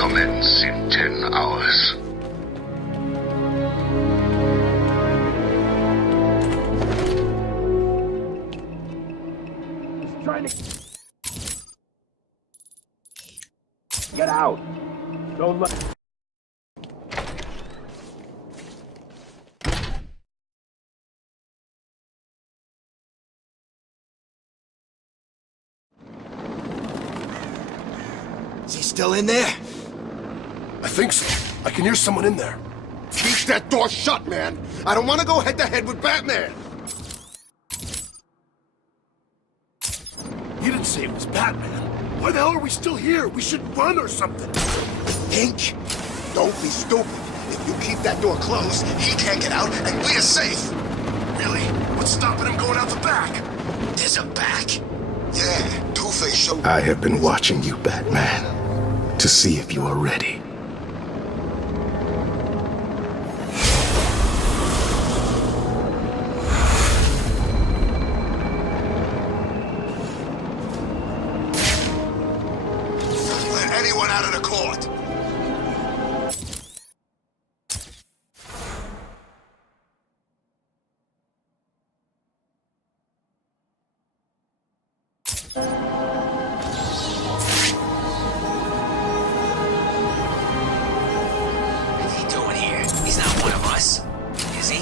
commence in 10 hours. He's trying to... Get out! Don't let... Is he still in there? I think so. I can hear someone in there. Keep that door shut, man! I don't want to go head-to-head with Batman! You didn't say it was Batman. Why the hell are we still here? We should run or something. Think? Don't be stupid. If you keep that door closed, he can't get out, and we're safe! Really? What's stopping him going out the back? There's a back? Yeah, Two-Face showed... I have been watching you, Batman, to see if you are ready. Let anyone out of the court! What's he doing here? He's not one of us. Is he?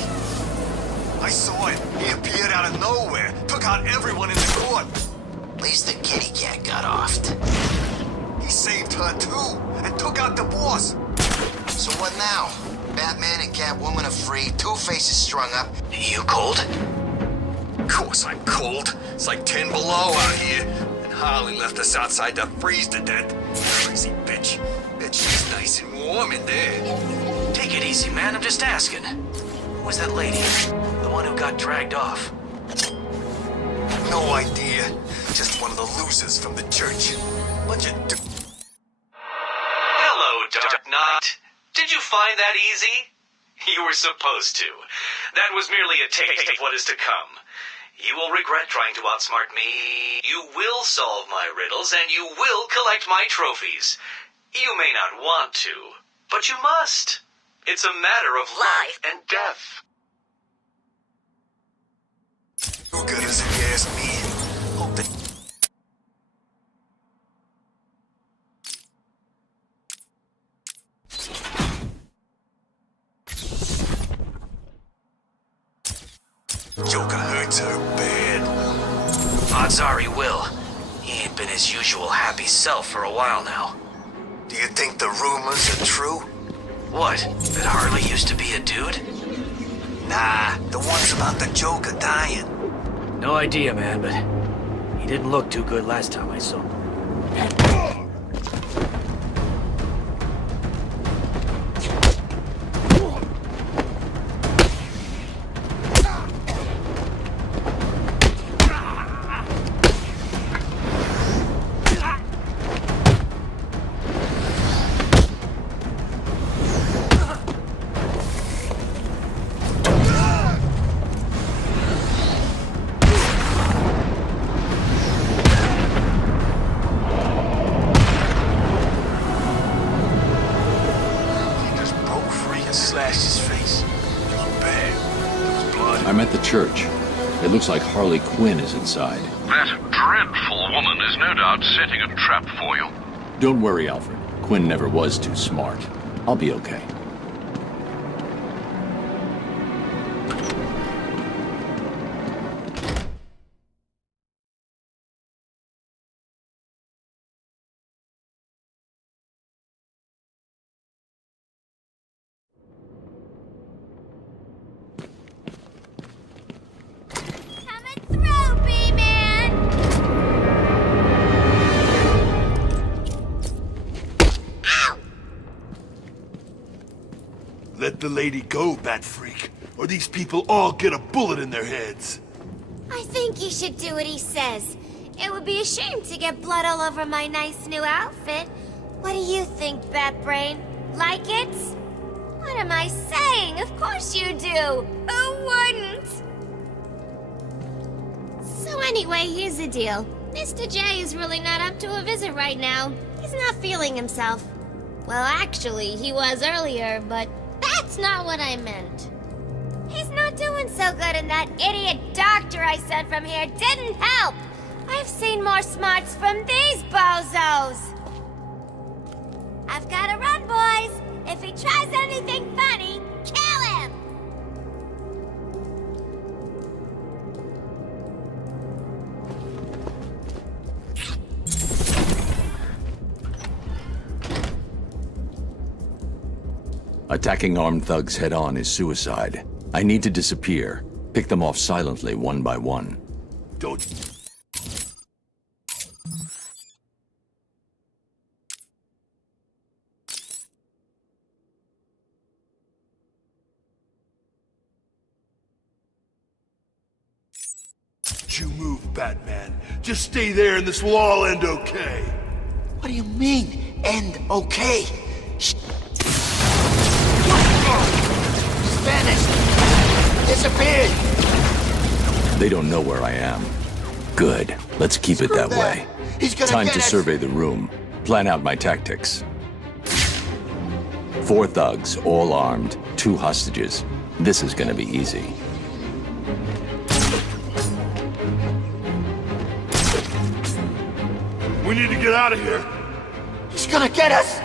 I saw him. He appeared out of nowhere. Took out everyone in the court. At least the kitty cat got offed. He saved her too, and took out the boss. So what now? Batman and Catwoman are free, Two-Face is strung up. You cold? Of course I'm cold. It's like 10 below out here. And Harley left us outside to freeze to death. Crazy bitch. Bet she's nice and warm in there. Take it easy, man. I'm just asking. Who was that lady? The one who got dragged off? No idea. Just one of the losers from the church. Bunch of Hello, Dark Knight. Did you find that easy? You were supposed to. That was merely a taste of what is to come. You will regret trying to outsmart me. You will solve my riddles, and you will collect my trophies. You may not want to, but you must. It's a matter of life and death. Too good as if you ask me. Hope that... Joker hurts her bad. Odds are he will. He ain't been his usual happy self for a while now. Do you think the rumors are true? What? That Harley used to be a dude? Nah, the ones about the Joker dying. No idea, man, but he didn't look too good last time I saw him. Slashed his face. It looked bad. There was blood. I'm at the church. It looks like Harley Quinn is inside. That dreadful woman is no doubt setting a trap for you. Don't worry, Alfred. Quinn never was too smart. I'll be okay. Let the lady go, Bat Freak, or these people all get a bullet in their heads. I think you should do what he says. It would be a shame to get blood all over my nice new outfit. What do you think, Batbrain? Like it? What am I saying? Of course you do. Who wouldn't? So anyway, here's the deal. Mr. J is really not up to a visit right now. He's not feeling himself. Well, actually, he was earlier, but that's not what I meant. He's not doing so good, and that idiot doctor I sent from here didn't help. I've seen more smarts from these bozos. I've gotta run, boys. If he tries anything funny, kill him! Attacking armed thugs head-on is suicide. I need to disappear. Pick them off silently, one by one. Don't... You move, Batman. Just stay there and this will all end okay. What do you mean, end okay? He's vanished. Disappeared. They don't know where I am. Good. Let's keep it that way. He's gonna Time get to us. survey the room. Plan out my tactics. 4 thugs, all armed. 2 hostages. This is gonna be easy. We need to get out of here. He's gonna get us.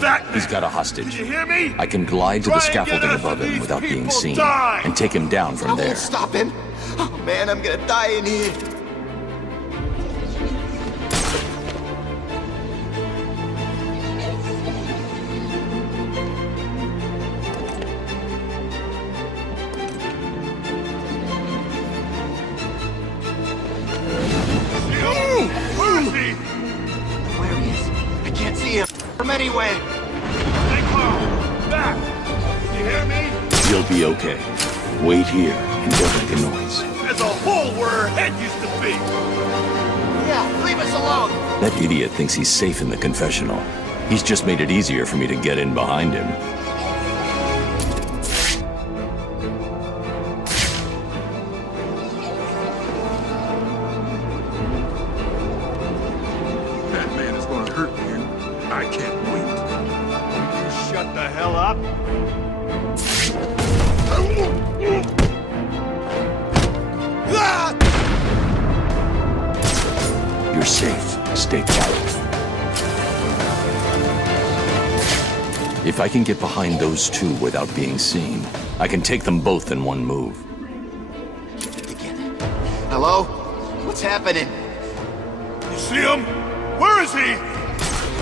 Batman! He's got a hostage. Can you hear me? I can glide to the Try and get scaffolding us above or him these without being people seen, die. and take him down I from there. won't stop him. Oh man, I'm gonna die in here. Where is he? Where he is? I can't see him from anywhere. Stay calm. Back. Can you hear me? You'll be okay. Wait here and don't make a noise. There's a hole where her head used to be. Yeah, leave us alone. That idiot thinks he's safe in the confessional. He's just made it easier for me to get in behind him. Batman is gonna hurt you. I can't wait. You shut the hell up. You're safe. Stay quiet. If I can get behind those 2 without being seen, I can take them both in one move. Hello? What's happening? You see him? Where is he? I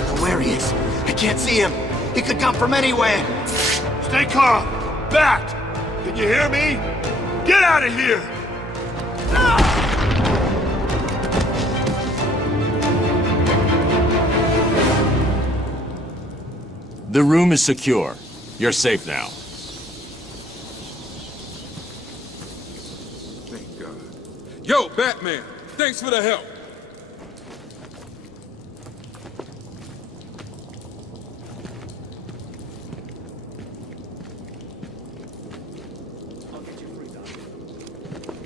don't know where he is. I can't see him. He could come from anywhere. Stay calm. Bat! Can you hear me? Get out of here! The room is secure. You're safe now. Thank God. Yo, Batman! Thanks for the help!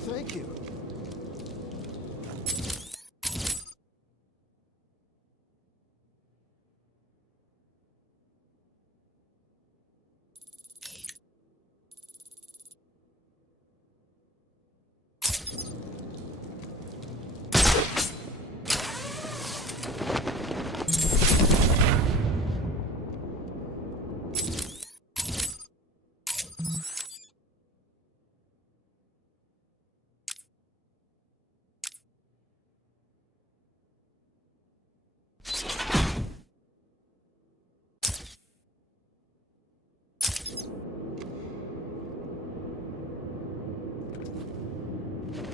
Thank you.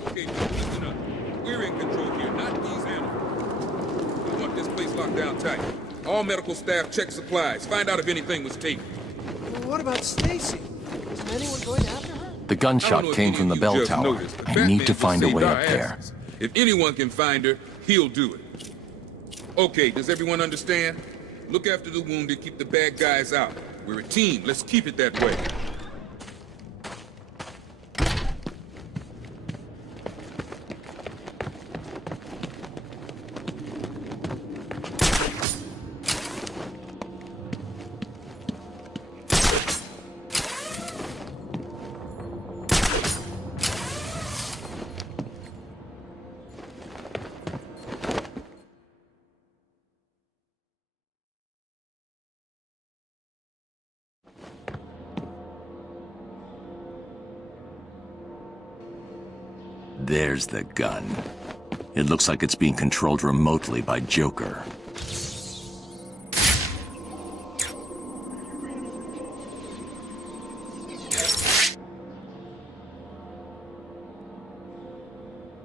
Okay, listen up. We're in control here, not these animals. I want this place locked down tight. All medical staff check supplies. Find out if anything was taken. What about Stacy? Isn't anyone going after her? The I don't gunshot know if came any from the of you bell just tower. noticed, but I Batman need to just find a saved way our up there. asses. If anyone can find her, he'll do it. Okay, does everyone understand? Look after the wounded, keep the bad guys out. We're a team, let's keep it that way. There's the gun. It looks like it's being controlled remotely by Joker.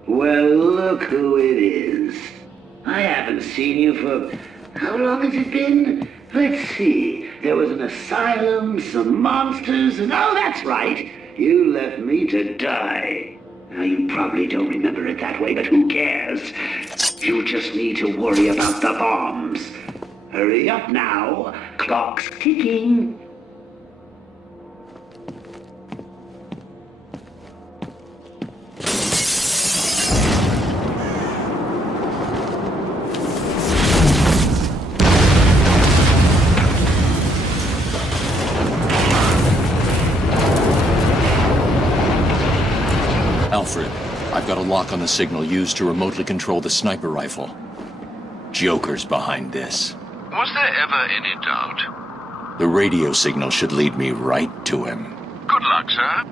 Well, look who it is. I haven't seen you for... How long has it been? Let's see. There was an asylum, some monsters, and oh, that's right. You left me to die. Now, you probably don't remember it that way, but who cares? You just need to worry about the bombs. Hurry up now. Clock's ticking. Alfred, I've got a lock on the signal used to remotely control the sniper rifle. Joker's behind this. Was there ever any doubt? The radio signal should lead me right to him. Good luck, sir.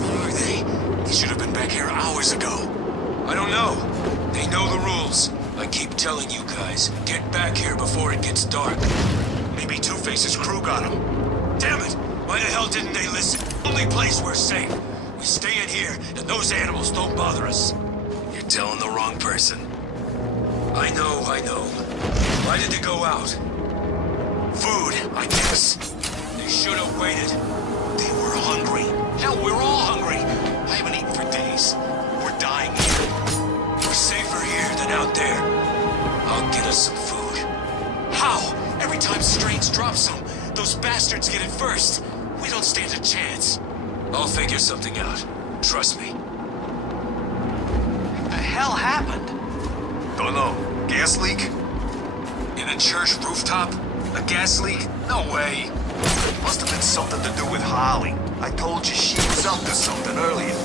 Where are they? They should have been back here hours ago. I don't know. They know the rules. I keep telling you guys, get back here before it gets dark. Maybe Two-Face's crew got him. Damn it! Why the hell didn't they listen? Only place we're safe. We stay in here, and those animals don't bother us. You're telling the wrong person. I know. Why did they go out? Food, I guess. They should have waited. They were hungry. Hell, we're all hungry. I haven't eaten for days. We're dying here. We're safer here than out there. I'll get us some food. How? Every time Strange drops some, those bastards get it first. We don't stand a chance. I'll figure something out. Trust me. The hell happened? Don't know. Gas leak? In a church rooftop? A gas leak? No way. Must have been something to do with Holly. I told you she was up to something earlier.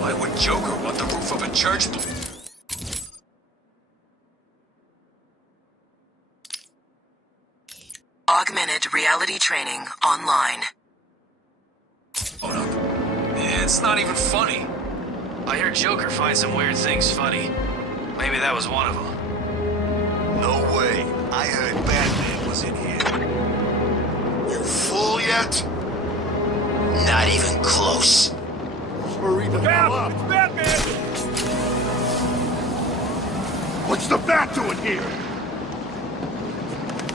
Why would Joker want the roof of a church? Augmented reality training online. Hold up. It's not even funny. I hear Joker finds some weird things funny. Maybe that was one of them. No way. I heard Batman was in here. You fool yet? Not even close. Hurry the hell up! It's Batman! What's the Bat doing here?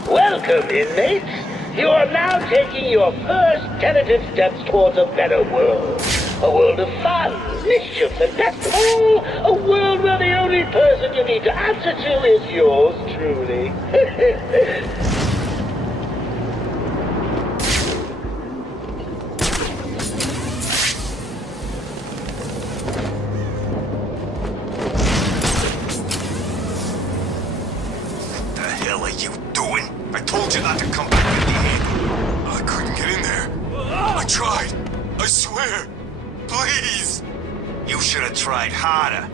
Welcome, inmates. You are now taking your first tentative steps towards a better world. A world of fun, mischief, and best of all, a world where the only person you need to answer to is yours truly. What the hell are you doing? I told you not to come back in here. I couldn't get in there. I tried. I swear. Please. You should have tried harder.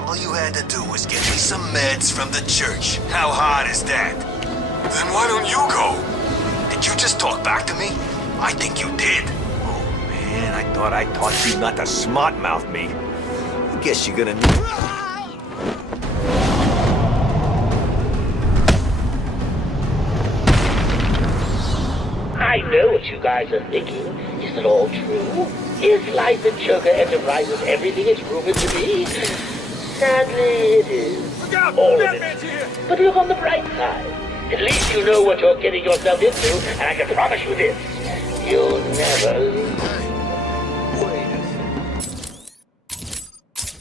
All you had to do was get me some meds from the church. How hard is that? Then why don't you go? Did you just talk back to me? I think you did. Oh, man, I thought I taught you not to smart-mouth me. I guess you're gonna need... I know what you guys are thinking. Is it all true? Is Life in Joker Enterprises everything it's rumored to be? Sadly, it is. Look out! All of Batman's it. here! But look on the bright side. At least you know what you're getting yourself into, and I can promise you this. You'll never lose. Wait a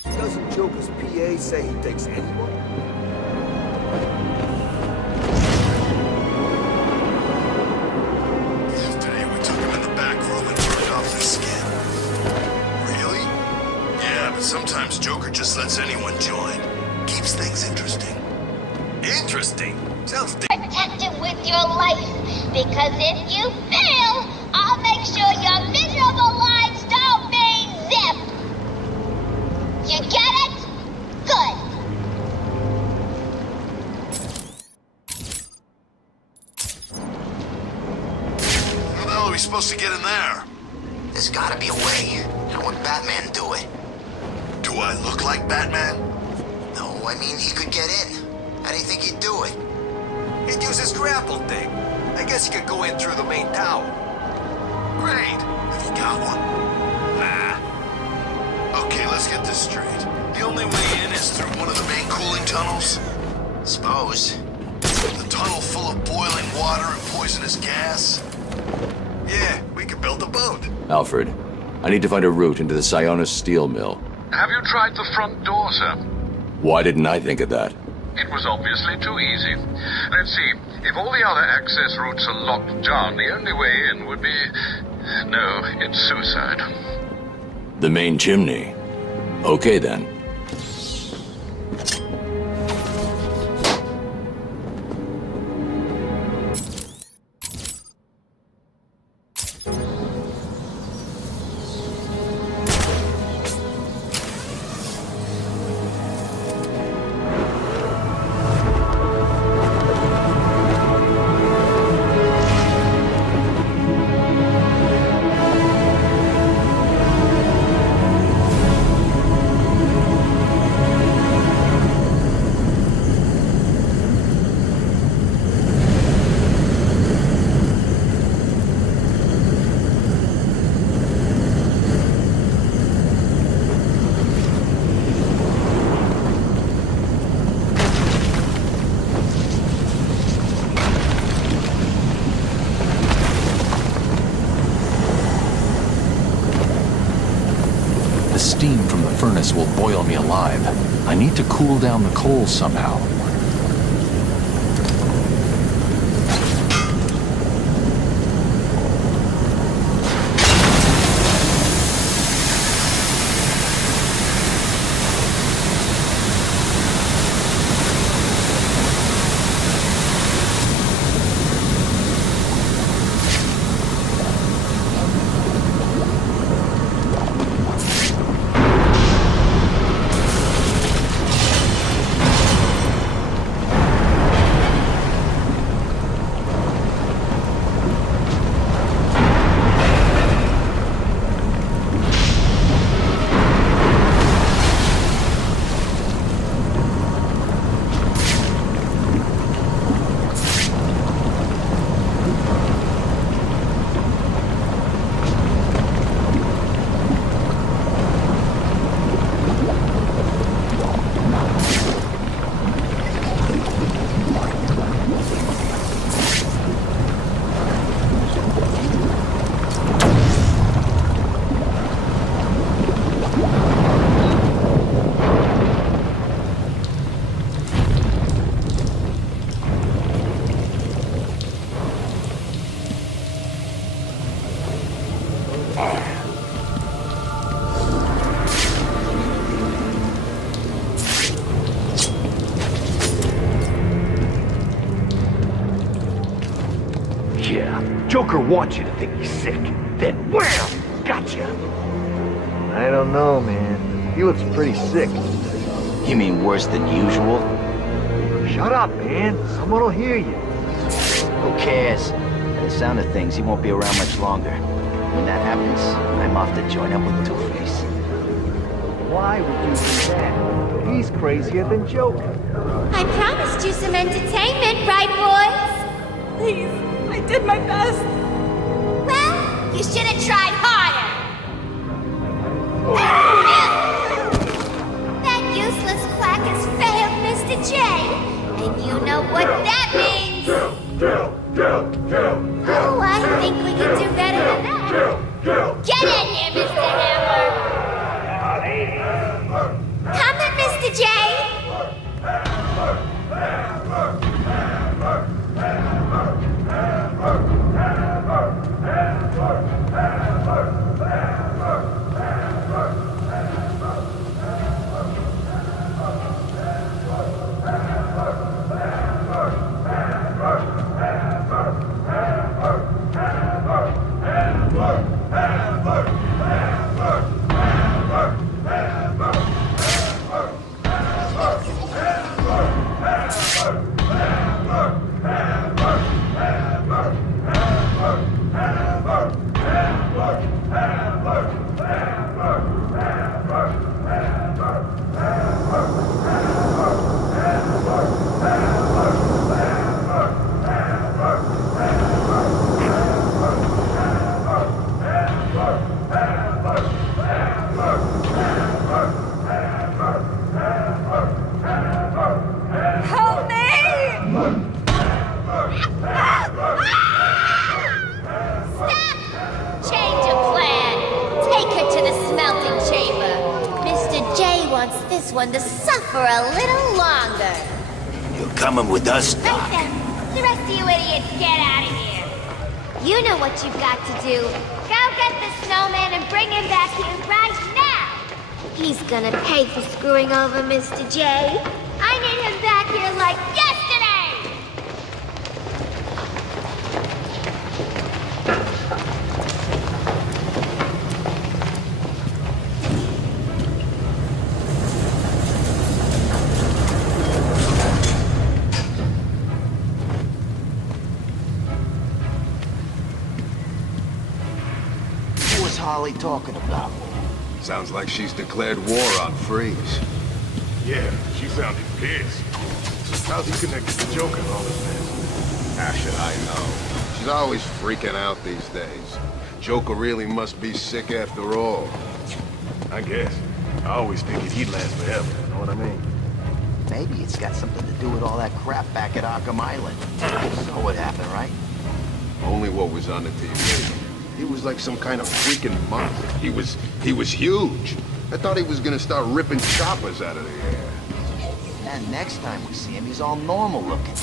second. Doesn't Joker's PA say he takes anyone? Yesterday we took him in the back room and burned off his skin. Really? Yeah, but sometimes Joker just lets anyone join. Keeps things interesting. Interesting? Sounds Protect it with your life, because if you fail, I'll make sure your miserable lives don't mean zip. You get it? Good. supposed to get in there? There's gotta be a way. How would Batman do it? Do I look like Batman? No, I mean he could get in. How do you think he'd do it? He'd use his grapple thing. I guess he could go in through the main tower. Great. Have you got one? Nah. Okay, let's get this straight. The only way in is through one of the main cooling tunnels? Suppose. The tunnel full of boiling water and poisonous gas? Yeah, we could build a boat. Alfred, I need to find a route into the Sionis steel mill. Have you tried the front door, sir? Why didn't I think of that? It was obviously too easy. Let's see. If all the other access routes are locked down, the only way in would be... No, it's suicide. The main chimney. Okay, then. The steam from the furnace will boil me alive. I need to cool down the coal somehow. Joker wants you to think he's sick. Then wham! Gotcha! I don't know, man. He looks pretty sick. You mean worse than usual? Shut up, man. Someone will hear you. Who cares? By the sound of things, he won't be around much longer. When that happens, I'm off to join up with Two-Face. Why would you do that? He's crazier than Joker. I promised you some entertainment, right, boys? Please, I did my best. Well, you should have tried harder. That useless quack has failed Mr. J, and you know what that means. Oh, I think we can do better than that. Get in here, Mr. Hammer. Come in, Mr. J. This one to suffer a little longer. You're coming with us, Doc. Right then. The rest of you idiots, get out of here. You know what you've got to do. Go get the snowman and bring him back here right now. He's gonna pay for screwing over Mr. J. I need him back here like yesterday. Holly talking about? Sounds like she's declared war on Freeze. Yeah, she sounded pissed. How's he connected to Joker and all this mess? How should I know? She's always freaking out these days. Joker really must be sick after all. I guess. I always figured he'd last forever, you know what I mean? Maybe it's got something to do with all that crap back at Arkham Island. So what happened, right? Only what was on the TV. He was like some kind of freaking monster. He was huge. I thought he was gonna start ripping choppers out of the air. And next time we see him, he's all normal looking.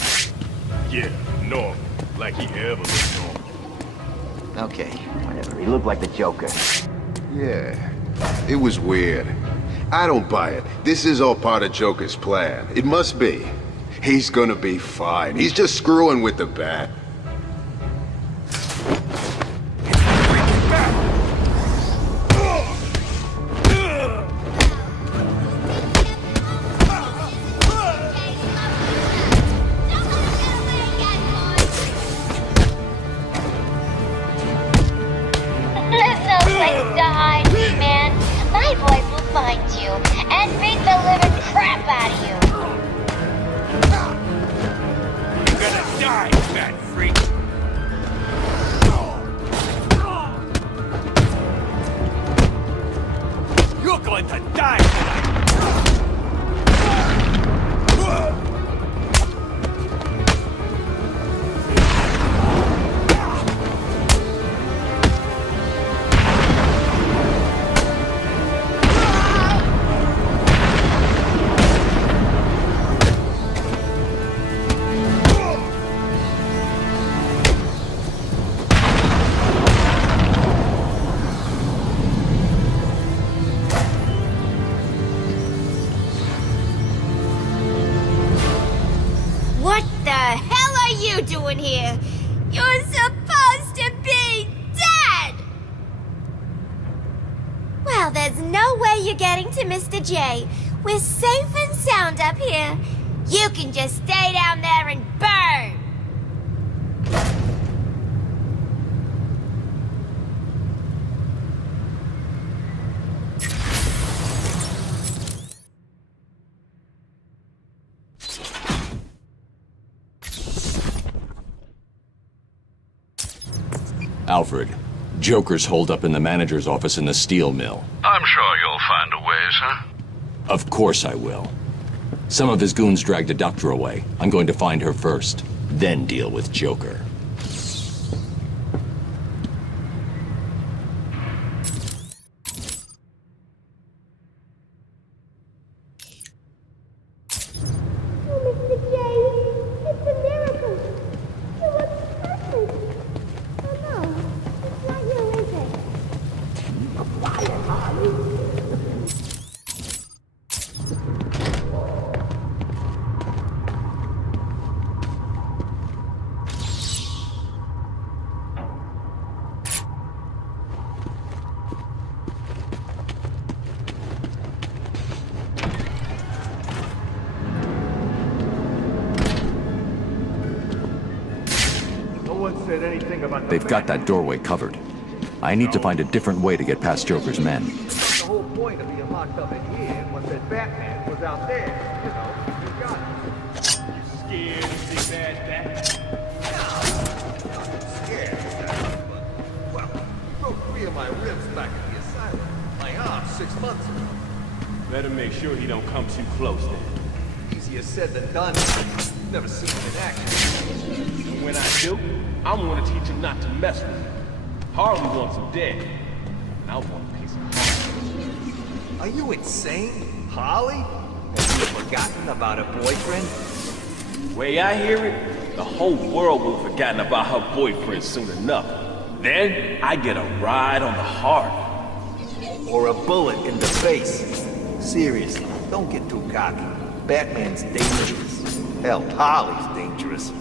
Yeah, normal. Like he ever looked normal. Okay, whatever. He looked like the Joker. Yeah, it was weird. I don't buy it. This is all part of Joker's plan. It must be. He's gonna be fine. He's just screwing with the bat. Doing here? You're supposed to be dead! Well, there's no way you're getting to Mr. J. We're safe and sound up here. You can just stay down there and burn! Alfred, Joker's holed up in the manager's office in the steel mill. I'm sure you'll find a way, sir. Of course I will. Some of his goons dragged a doctor away. I'm going to find her first, then deal with Joker. They've got that doorway covered. I need to find a different way to get past Joker's men. The whole point of being locked up in here was that Batman was out there. You know, you got it. You scared, big bad bat? No, I'm scared. But, well, you broke 3 of my ribs back in the asylum. My arm 6 months ago. Better make sure he don't come too close then. Easier said than done. Never seen him in action. And when I do, I'm gonna teach him not to mess with him. Harley wants him dead. And I want a piece of Harley. Are you insane? Harley? Have you forgotten about her boyfriend? Way I hear it, the whole world will have forgotten about her boyfriend soon enough. Then I get a ride on the Harley. Or a bullet in the face. Seriously, don't get too cocky. Batman's dangerous. Hell, Harley's dangerous.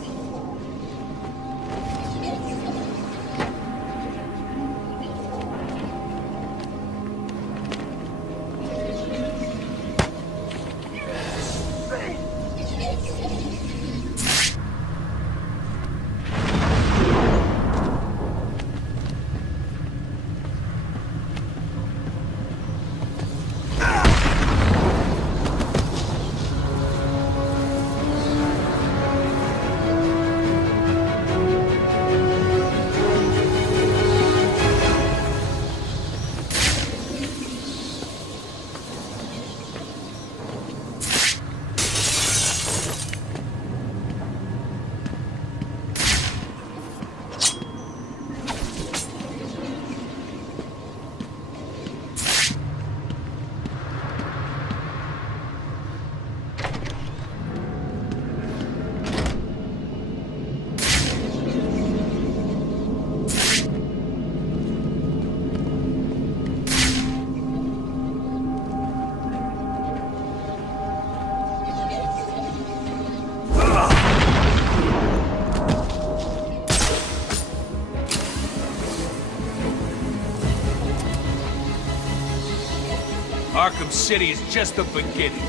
Arkham City is just the beginning.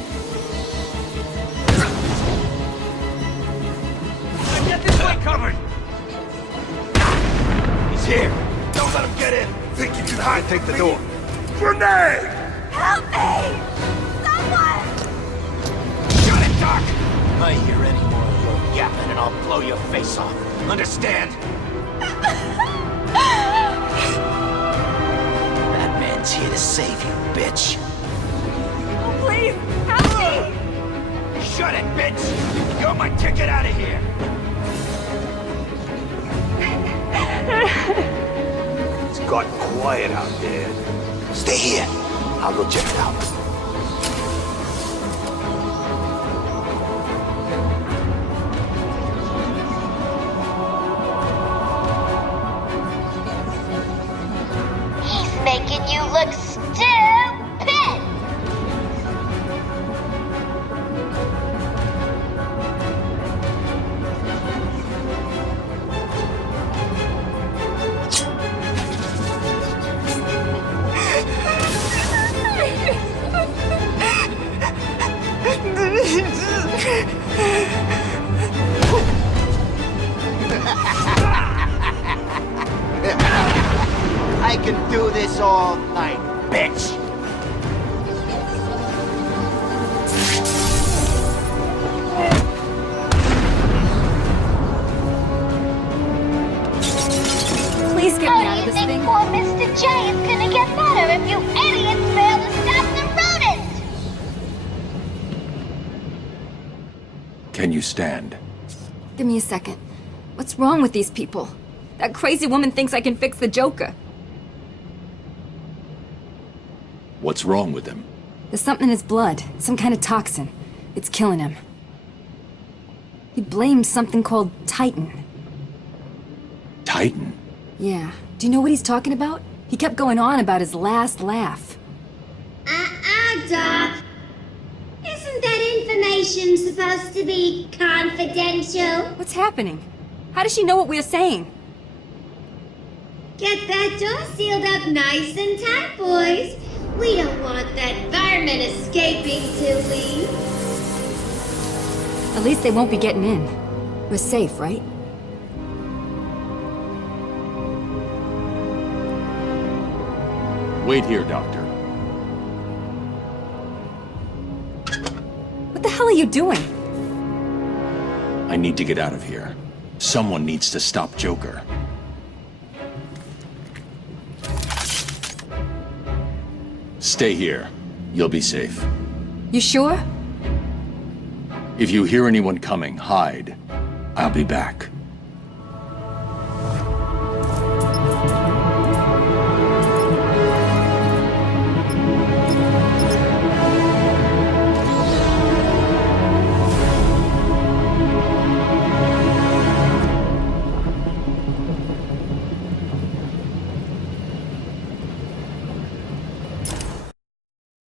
Get this way covered! He's here! Don't let him get in! Think you can hide? Take the door. Grenade! Help me! Someone! Shut it, Doc! I hear any more of your yapping and I'll blow your face off. Understand? Batman's here to save you, bitch. Oh, please, help me! Shut it, bitch! You're my ticket out of here! It's got quiet out there. Stay here. I'll go check it out. He's making you look stupid! I can do this all night, bitch! Please get me out of this thing. Poor Mr. J is gonna get better if you idiots fail to stop the rodents! Can you stand? Give me a second. What's wrong with these people? That crazy woman thinks I can fix the Joker. What's wrong with him? There's something in his blood. Some kind of toxin. It's killing him. He blames something called Titan. Titan? Yeah. Do you know what he's talking about? He kept going on about his last laugh. Doc. Isn't that information supposed to be confidential? What's happening? How does she know what we're saying? Get that door sealed up nice and tight, boys. We don't want that varmint escaping till we... At least they won't be getting in. We're safe, right? Wait here, Doctor. the hell are you doing? I need to get out of here. Someone needs to stop Joker. Stay here. You'll be safe. You sure? If you hear anyone coming, hide. I'll be back.